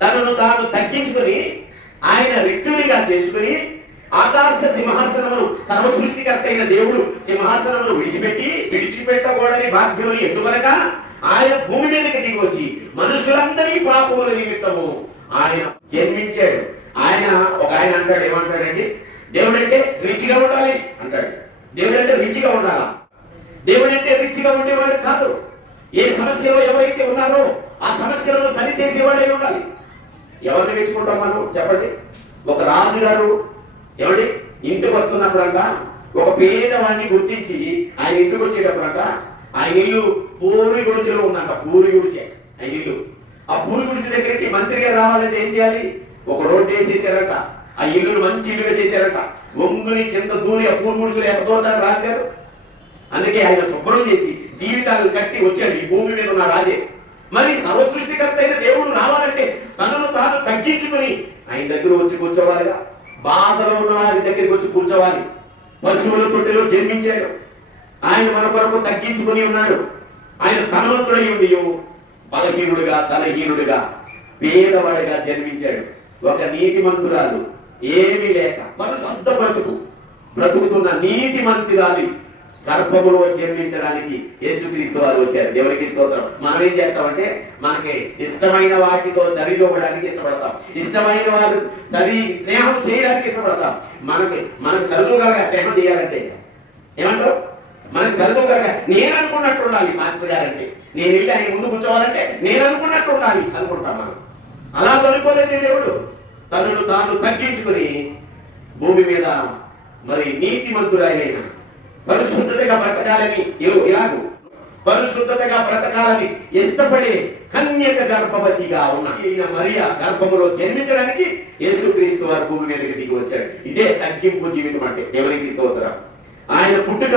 తనను తాను తగ్గించుకుని ఆయన వ్యక్తునిగా చేసుకుని ఆకాశ సింహాసనమును సర్వసృష్టికర్త అయిన దేవుడు సింహాసనమును విడిచిపెట్టకూడని భాగ్యమును ఎత్తుకొనగా ఆయన భూమి మీదకి దిగి వచ్చి మనుషులందరి పాపముల నిమిత్తము ఆయన జన్మించాడు. ఆయన అంటాడు, ఏమంటాడండి? దేవుడంటే రిచ్గా ఉండాలి అంటాడు. దేవుడంటే రిచ్గా ఉండాలా? దేవుడంటే రిచ్గా ఉండేవాడు కాదు. ఏ సమస్యలో ఎవరైతే ఉన్నారో ఆ సమస్యలను సరిచేసేవాడే ఉండాలి. ఎవరిని మెచ్చుకుంటాం మనం చెప్పండి? ఒక రాజుగారు ఏమండి ఇంటికి వస్తున్నప్పుడంట ఒక పేదవాడిని గుర్తించి ఆయన ఇంటికి వచ్చేటప్పుడంట ఆయన ఇల్లు పూరి గుడిచిలో ఉందంట. పూరి గుడిచే ఆయన ఇల్లు. ఆ పూరి గుడిచి దగ్గరికి మంత్రి గారు రావాలంటే ఏం చేయాలి? ఒక రోడ్డు వేసేసారట. ఆ ఇల్లును మంచి ఇల్లుగా చేశారట. ఒంగుని కింద దూరి ఆ పూరి గుడిచిలో ఎక్కడోతారు రాజుగారు. అందుకే ఆయన శుభ్రం చేసి జీవితాలను కట్టి వచ్చాడు ఈ భూమి మీద ఉన్న రాజే. మరి సర్వసృష్టికర్త అయిన దేవుడు రావాలంటే తనను తాను తగ్గించుకుని ఆయన దగ్గర వచ్చి కూర్చోవాలిగా. బాధలో ఉన్న వారి దగ్గరికి వచ్చి కూర్చోవాలి. పశువుల తొట్టిలో జన్మించాడు. ఆయన మన కొరకు తగ్గించుకుని ఉన్నాడు. ఆయన ధనవంతుడై ఉండి బలహీనుడుగా తలహీనుడుగా పేదవాడిగా జన్మించాడు. ఒక నీతిమంతురాలు ఏమీ లేక పరిశుద్ధ బ్రతుకుతున్న నీతిమంతురాలి గర్భములో జన్మించడానికి యేసుక్రీస్తు వారు వచ్చారు. దేవునికి స్తోత్రం. మనం ఏం చేస్తామంటే మనకి ఇష్టమైన వాటితో సరిదూగడానికి ఇష్టపడతాం. ఇష్టమైన వారు స్నేహం చేయడానికి ఇష్టపడతాం. మనకు సరిదూగగా స్నేహం చేయాలంటే ఏమంటారు? మనకు సరిదూగగా నేను అనుకున్నట్టు ఉండాలి. మాస్టర్ గారంటే నేను వెళ్ళి ఆయన ముందు కూర్చోవాలంటే నేను అనుకున్నట్టు ఉండాలి అనుకుంటాం. మనం అలా అనుకోలేదు. దేవుడు తనను తాను తగ్గించుకుని భూమి మీద మరి నీతిమంతుడైన పరిశుద్ధతగా బ్రతకాలని పరిశుద్ధతగా బ్రతకాలని ఇష్టపడే కన్యక గర్భవతిగా ఉన్న మరియా గర్భములో జన్మించడానికి యేసుక్రీస్తు వారు భూమి మీదకి దిగి వచ్చాడు. ఇదే తగ్గింపు జీవితం అంటే. దేవునికి స్తోత్రం. ఆయన పుట్టుక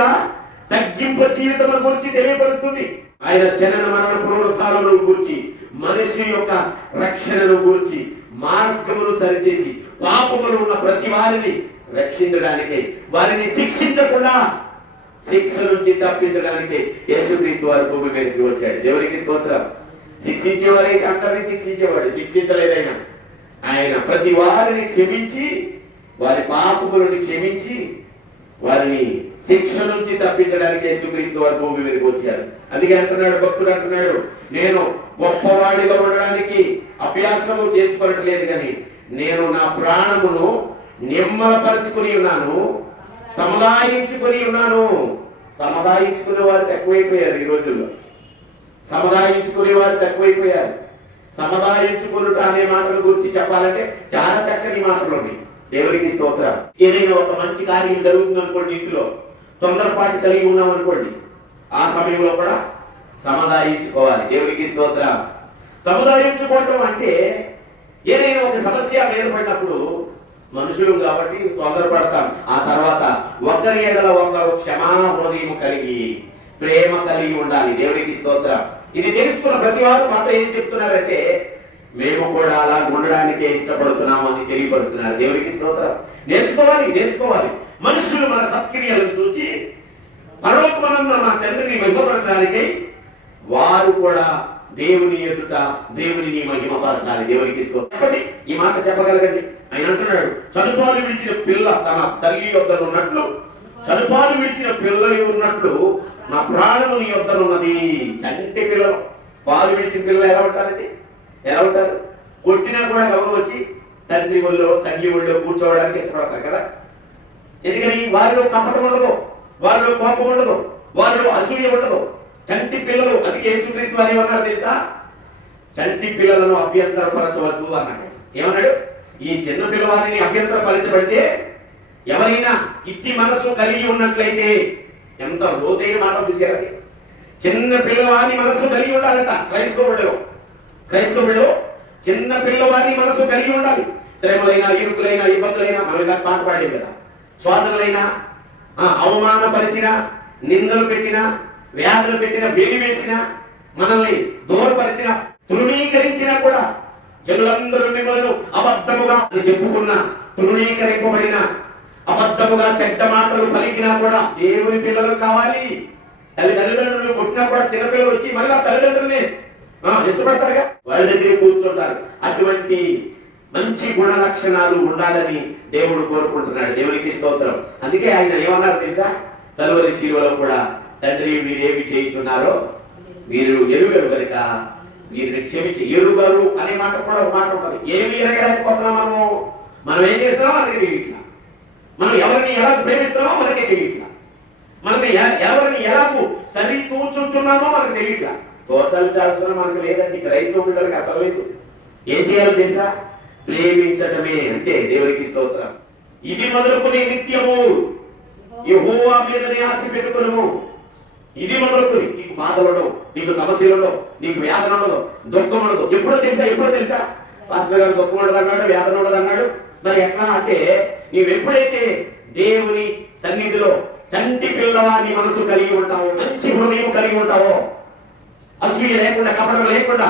తగ్గింపు జీవితం గురించి తెలియపరుస్తుంది. ఆయన జనన మరణ పునరుత్థానములను గురించి, మనిషి యొక్క రక్షణను గురించి, మార్గమును సరిచేసి పాపములు ఉన్న ప్రతి వారిని రక్షించడానికి, వారిని శిక్షించకుండా శిక్ష నుంచి తప్పించడానికి యేసుక్రీస్తు వారు భూమి మీదకి వచ్చాడు. దేవునికి స్తోత్రం. శిక్షించేవారైతే అందరినీ శిక్షించేవాడు. శిక్షించలేదైనా ఆయన ప్రతి వారిని క్షమించి వారి పాపములను క్షమించి వారిని శిక్ష నుంచి తప్పించడానికి యేసుక్రీస్తు వారు భూమి మీదకి వచ్చారు. అందుకే అంటున్నాడు భక్తుడు, అంటున్నాడు, నేను గొప్పవాడిగా ఉండడానికి అభ్యాసము చేసుకోవట్లేదు, కానీ నేను నా ప్రాణమును నిమ్మలపరుచుకుని ఉన్నాను, సముదాయించుకుని ఉన్నాను. సముదాయించుకునే వారు తక్కువైపోయారు ఈ రోజుల్లో. సముదాయించుకునే వారు తక్కువైపోయారు. సముదాయించుకునుట అనే మాటల గురించి చెప్పాలంటే చాలా చక్కని మాటలు ఉన్నాయి. దేవునికి స్తోత్రం. ఏదైనా ఒక మంచి కార్యం జరుగుతుంది అనుకోండి, ఇంట్లో తొందరపాటు కలిగి ఉన్నాం అనుకోండి, ఆ సమయంలో కూడా సముదాయించుకోవాలి. దేవునికి స్తోత్రం. సముదాయించుకోవటం అంటే ఏదైనా ఒక సమస్య ఏర్పడినప్పుడు మనుషులు కాబట్టి తొందరపడతాం. ఆ తర్వాత ఒకరి ఎడల ఒకరు క్షమా హృదయం కలిగి ప్రేమ కలిగి ఉండాలి. దేవునికి స్తోత్రం. ఇది తెలుసుకున్న ప్రతి వారు మాతో ఏం చెప్తున్నారంటే మేము కూడా అలా ఉండడానికే ఇష్టపడుతున్నాము అని తెలియపరుస్తున్నారు. దేవునికి స్తోత్రం. నేర్చుకోవాలి. మనుషులు మన సత్క్రియలను చూచి పరలోకమందున్న మన తండ్రిని మహిమపరచడానికి వారు కూడా దేవుని ఎదుట దేవునిని మహిమపరచాలి. దేవునికి స్తోత్రం. ఈ మాట చెప్పగలగండి. ఆయన అంటున్నాడు, చనుపాలు విడిచిన పిల్ల తన తల్లి యొద్దను ఉన్నట్లు, చనుపాలు విడిచిన పిల్ల ఉన్నట్లు నా ప్రాణము నీ యొద్దనున్నది. చంటి పిల్లలు, పాలు విడిచిన పిల్లలు ఎలా ఉంటారండి? ఎలా ఉంటారు? కొట్టినా కూడా ఎవరు వచ్చి తండ్రి ఒళ్ళో తల్లి ఒళ్ళో కూర్చోవడానికి ఇష్టపడతారు కదా. ఎందుకని? వారిలో కపటం ఉండదు, వారిలో కోపం ఉండదు, వారిలో అసూయ ఉండదు. చంటి పిల్లలు. అందుకే యేసుక్రీస్తు వారు ఏమన్నారు తెలుసా? చంటి పిల్లలను అభ్యంతరపరచవద్దు అన్నాడు. ఏమన్నాడు? ఈ చిన్న పిల్లవాడిని అభ్యంతరపరచబడితే ఎవరైనా ఇట్టి మనసు కలిగి ఉన్నట్లయితే, ఎంత లోతైన మాట చూసారు. చిన్న పిల్లవాడిని మనసు కలిగి ఉండాలంట. క్రైస్తవుడిలో చిన్న పిల్లవాడిని మనసు కలిగి ఉండాలి. శ్రమలైనా, ఇరుకులైనా, ఇబ్బందులైనా, మనం పాట పాడే కదా, స్వాతంత్రులైనా, అవమానపరిచిన, నిందలు పెట్టిన, వ్యాధులు పెట్టిన, వెలివేసిన, మనల్ని దూరపరిచిన, తృణీకరించినా కూడా, జనులందరూ మిమ్మల్ని అబద్ధముగా చెప్పుకున్న, తృణీకరింపబడిన, అబద్ధముగా చెడ్డ మాటలు పలికినా కూడా దేవుని పిల్లలు కావాలి. తల్లిదండ్రులను కొట్టినా కూడా చిన్నపిల్లలు వచ్చి మళ్ళా తల్లిదండ్రుల్ని ఇష్టపడతారుగా, వాళ్ళ దగ్గరే కూర్చుంటారు. అటువంటి మంచి గుణ లక్షణాలు ఉండాలని దేవుడు కోరుకుంటున్నాడు. దేవునికి స్తోత్రం. అందుకే ఆయన ఏమన్నారు తెలుసా? కలువరి శిలువలో కూడా, తండ్రి మీరేమి చేయుచున్నారో మీరు ఎరుగరు కనుక వీరిని క్షమించి, ఎరుగరు అనే మాట కూడా ఒక మాట ఉంటుంది. ఏమి ఎరగలేకపోతున్నాం మనం ఏం చేస్తున్నామో మనకి తెలియట్లా, మనం ఎవరిని ఎలా ప్రేమిస్తున్నామో మనకే తెలియట్లా, మనకి ఎవరిని ఎలాగూ సరి తూచుచున్నామో మనకు తెలియట్లా. తోచాల్సిన అవసరం మనకు లేదండి. క్రైస్తవ పిల్లలకి అసలు లేదు. ఏం చేయాలో తెలుసా? ప్రేమించటమే. అంతే. దేవునికి స్తోత్రం. ఇది మొదలుకొని నిత్యము యెహోవా మీదనే ఆశ పెట్టుకొనుము. ఇది మొదలుకొని నీకు బాధలుండవు, నీకు సమస్యలుండవు, నీకు వేదన ఉండదు, దుఃఖం ఉండదు. ఎప్పుడో తెలుసా పాస్టర్ గారు దుఃఖం ఉండదు అన్నాడు, వేదన ఉండదు అన్నాడు. మరి ఎట్లా అంటే, నీవెప్పుడైతే దేవుని సన్నిధిలో చంటి పిల్లవాని మనసు కలిగి ఉంటావో, మంచి హృదయం కలిగి ఉంటావో, అసూయ లేకుండా, కపటం లేకుండా,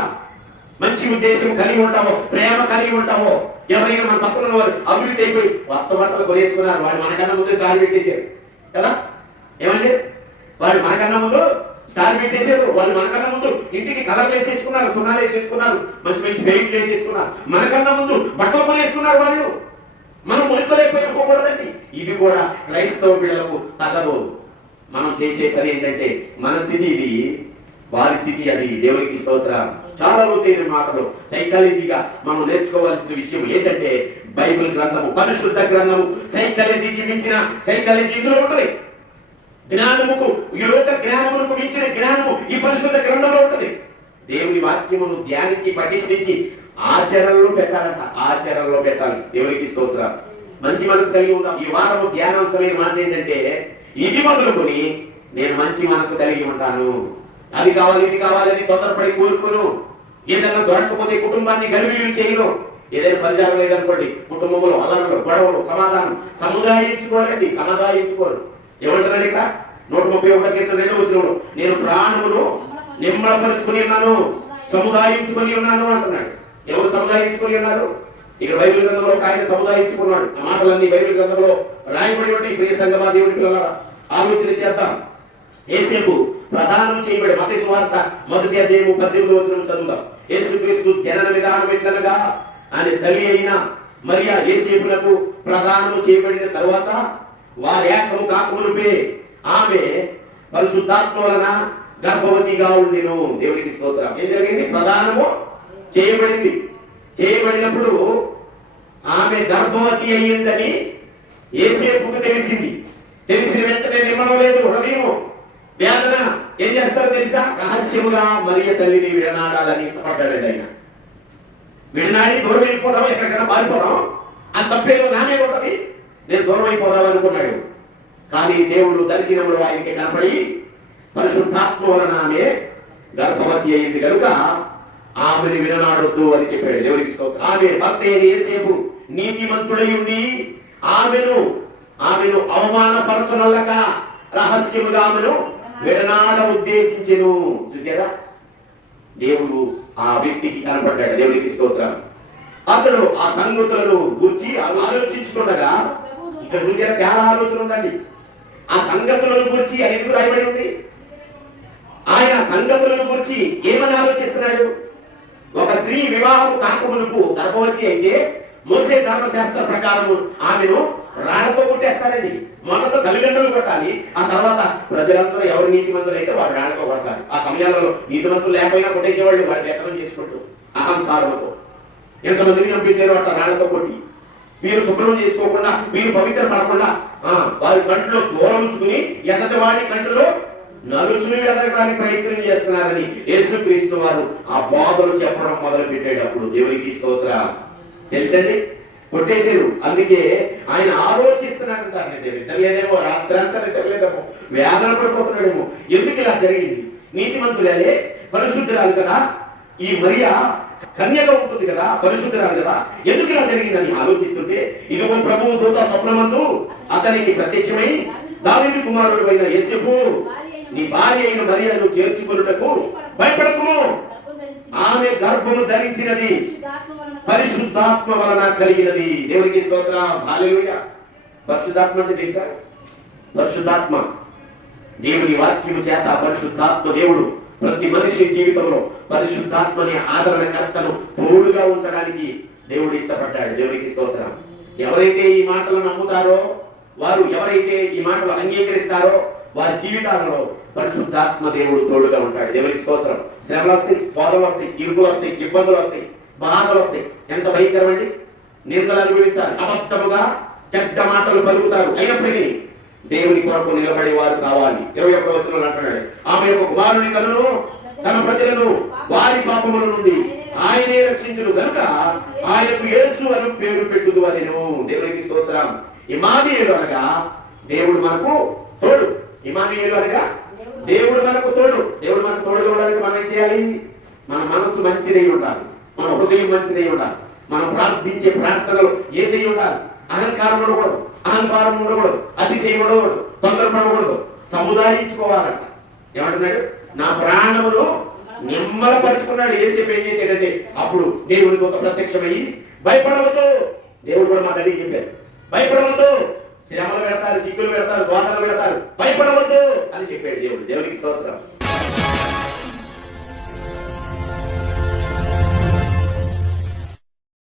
మంచి ఉద్దేశం కలిగి ఉంటావో, ప్రేమ కలిగి ఉంటావో, ఎవరైనా మన పక్కన వారు అభివృద్ధి అయిపోయి కొత్త బట్టలు కొనేసుకున్నారు, వాడు మనకన్నా ముందు స్టార్ పెట్టేశారు కదా. ఏమండి, వాడు మనకన్నా ముందు స్టార్ పెట్టేశారు. వాళ్ళు మనకన్నా ముందు ఇంటికి కలర్లు వేసేసుకున్నారు, సున్నాలు వేసేసుకున్నారు, మంచి మంచి పెయింట్లు వేసేసుకున్నారు, మనకన్నా ముందు బట్టలు కొనేసుకున్నారు. వాళ్ళు మనం మునికోలేకపోయిపోకూడదండి. ఇది కూడా క్రైస్తవ పిల్లలకు తగదు. మనం చేసే పని ఏంటంటే, మన స్థితి ఇది, వారి స్థితి అది. దేవునికి స్తోత్రం. చాలా లోతైన మాటలు సైకాలజీగా మనం నేర్చుకోవాల్సిన విషయం ఏంటంటే, బైబిల్ గ్రంథము, పరిశుద్ధ గ్రంథము సైకాలజీకి మించిన సైకాలజీ ఇందులో ఉంటుంది. జ్ఞానముకు, ఈ లోక జ్ఞానములకు మించిన జ్ఞానము ఈ పరిశుద్ధ గ్రంథంలో ఉంటుంది. దేవుని వాక్యమును ధ్యానించి పఠించి ఆచరణలో పెట్టాలంట. ఆచరణలో పెట్టాలి. దేవునికి స్తోత్రం. మంచి మనసు కలిగి ఉంటాం. ఈ వారము ధ్యానాంశమైన మాట ఏంటంటే, ఇది మొదలుకొని నేను మంచి మనసు కలిగి ఉంటాను. అది కావాలి, ఇది కావాలని తొందరపడి కోరుకోను. ఏదైనా దొరకకపోతే కుటుంబాన్ని గర్విలు చేయను. ఏదైనా పరిచయం లేదనుకోండి, కుటుంబంలో అల్లర్లు, గొడవలు, సముదాయించుకోరండి. సముదాయించుకోరు. ఏమంటున్నారు ఇక్కడ? 131 కీర్తన 2వ వచనంలో, నేను ప్రాణమును నిమ్మళపరుచుకుని ఉన్నాను, సముదాయించుకొని ఉన్నాను అంటున్నాడు. ఎవరు సముదాయించుకొని ఉన్నారు? ఇక బైబిల్ గ్రంథంలో ఒక ఆయన సముదాయించుకున్నాడు. ఆ మాటలన్నీ బైబిల్ గ్రంథంలో రాయబడి ఉంటాయి. ప్రియ సంగమా, దేవుని పిల్లలారా, ఆలోచన చేద్దాం. యేసేపు ప్రధానం చేయబడి, మత్తయి సువార్త 1వ అధ్యాయం 18వ వచనం చదువుదాం. యేసుక్రీస్తు జనన విధానం ఎట్లనగా, ఆయన తల్లి అయిన మరియా యేసేపునకు ప్రధానము చేయబడిన తర్వాత వారి ఏకము కాకమునుపే ఆమె పరిశుద్ధాత్మ వలన గర్భవతిగా ఉండెను. దేవునికి స్తోత్రం. ఏం జరిగింది? ప్రధానము చేయబడింది. చేయబడినప్పుడు ఆమె గర్భవతి అయ్యిందని యేసేపుకు తెలిసింది. తెలిసిన వెంటనే నిమ్మలేదు హృదయము, వేదన. ఏం చేస్తారో తెలుసా? రహస్యముగా మరియ తల్లిని విడనాడాలని ఇష్టపడ్డాడండి ఆయన. విడనాడి దూరం వెళ్ళిపోదాం, ఎక్కడికైనా పారిపోదాం, అది తప్పేదో నానే ఉంటది, నేను దూరం అయిపోదాం అనుకున్నాడు. కానీ దేవుడు దర్శనములో ఆయనకి కనపడి పరిశుద్ధాత్మ వలన ఆమె గర్భవతి అయింది కనుక ఆమెను విడనాడొద్దు అని చెప్పాడు. దేవునికి స్తోత్రం. ఆమె భర్త అయిన యేసేపు నీతిమంతుడై ఉండి ఆమెను అవమానపరచనొల్లక రహస్యముగా ఆమెను విడనాడ ఉద్దేశించెను. చూసారా? దేవుడు ఆ వ్యక్తికి కనపడ్డాడు. దేవునికి స్తోత్రం. అతడు ఆ సంగతులను గురించి ఆలోచించుకుండగా, ఇక్కడ చూసారా, చాలా ఆలోచన ఉందండి. ఆ సంగతులను గురించి అది ఎందుకు రాయబడి ఉంది? ఆయన సంగతులను గురించి ఏమని ఆలోచిస్తున్నాడు? ఒక స్త్రీ వివాహం కాకమునుపు గర్భవతి అయితే మోసే ధర్మశాస్త్ర ప్రకారము ఆమెను రాళ్లతో కొట్టేస్తారండి. మొదట తల్లిదండ్రులు కొట్టాలి, ఆ తర్వాత ప్రజలందరూ ఎవరు నీతిమంతులు అయితే వాడు రాళ్లతో కొట్టాలి. ఆ సమయాలలో నీతిమంతులు లేకపోయినా కొట్టేసేవాళ్ళు వారి వేతనం చేసుకుంటూ అహంకారంతో. ఎంతమందిని చంపేసారు అట్లా రాళ్లతో కొట్టి. మీరు శుభ్రం చేసుకోకుండా, మీరు పవిత్ర పడకుండా వారి కంట్లో దూరం ఉంచుకుని ఎదటి వాడి కంట్లో నలుచుని ఎదగడానికి ప్రయత్నం చేస్తున్నారని యేసుక్రీస్తు వారు ఆ బోధలు చెప్పడం మొదలు పెట్టేటప్పుడు దేవునికి స్తోత్రం. తెలుసండి, కొట్టేశారు. అందుకే ఆయన ఆలోచిస్తున్నాడంటారు. నిద్రలేదేమో, రాత్రంతా నిద్రలేదేమో, వేదన పడిపోతున్నాడేమో. ఎందుకు ఇలా జరిగింది? నీతిమంతులే, పరిశుద్ధురాలు కదా, ఈ మరియా కన్యగా ఉంటుంది కదా, పరిశుద్ధురాలు కదా, ఎందుకు ఇలా జరిగిందని ఆలోచిస్తుంటే, ఇదిగో ప్రభువు దూత స్వప్నమందు అతనికి ప్రత్యక్షమై, దావీదు కుమారుడు అయిన యేసేపు, నీ భార్య అయిన మరియను చేర్చుకొనుటకు భయపడకుము, ఆమె గర్భము ధరించినది పరిశుద్ధాత్మ వలన కలిగినది. దేవునికి స్తోత్రం. హల్లెలూయా. పరిశుద్ధాత్మ అంటే తెలుసా? పరిశుద్ధాత్మ దేవుని వాక్యము చేత పరిశుద్ధాత్మ దేవుడు ప్రతి మనిషి జీవితంలో పరిశుద్ధాత్మని ఆదరణకర్తను తోడుగా ఉంచడానికి దేవుడు ఇష్టపడ్డాడు. దేవునికి స్తోత్రం. ఎవరైతే ఈ మాటలు నమ్ముతారో, వారు ఎవరైతే ఈ మాటలు అంగీకరిస్తారో, వారి జీవితాలలో పరిశుద్ధాత్మ దేవుడు తోడుగా ఉంటాడు. దేవునికి స్తోత్రం. శ్రమలు వస్తాయి, బాధలు వస్తాయి, ఇరుకులు వస్తాయి, ఇబ్బందులు వస్తాయి, బాధలు వస్తాయి. ఎంత భయంకరమండి! నిందలు అనుభవించాలి, అబద్ధముగా చెడ్డ మాటలు పలుకుతారు. అయినప్పటికీ దేవుని కొరకు నిలబడే వారు కావాలి. 21వ వచనంలో అంటున్నాడు, ఆమె యొక్క కుమారుని కనును తన ప్రజలను వారి పాపముల నుండి ఆయనే రక్షించును గనుక ఆయనకు యేసు అని పేరు పెట్టుదు అనెను. దేవునికి స్తోత్రం. ఇమ్మానుయేలు అనగా దేవుడు మనకు తోడు. ఇమ్మానుయేలు అనగా దేవుడు మనకు తోడు. దేవుడు మనకు తోడుగా ఉండడానికి మనం ఏం చేయాలి? మన మనసు మంచిదై ఉండాలి, మన హృదయం మంచిదై ఉండాలి, మనం ప్రార్థించే ప్రార్థనలు యేసయ్య ఉండాలి. అహంకారం ఉండకూడదు, అహంకారం ఉండకూడదు, అతిశయం ఉండకూడదు, తొందరపడకూడదు, సముదాయించుకోవాలంట. ఏమంటున్నాడు? నా ప్రాణమును నిమ్మలపరుచుకున్నాడు. యేసేపు ఏం చేశాడంటే అప్పుడు దేవుని దూత ప్రత్యక్షమయ్యి, భయపడవద్దు. దేవుడు కూడా మా దగ్గరికి చెప్పారు, భయపడవద్దు, శ్రమలు పెడతారు, సిగ్గులు పెడతారు, స్వాతంత్రం పెడతారు, భయపడవద్దు అని చెప్పాడు దేవుడు. దేవునికి స్తోత్రం.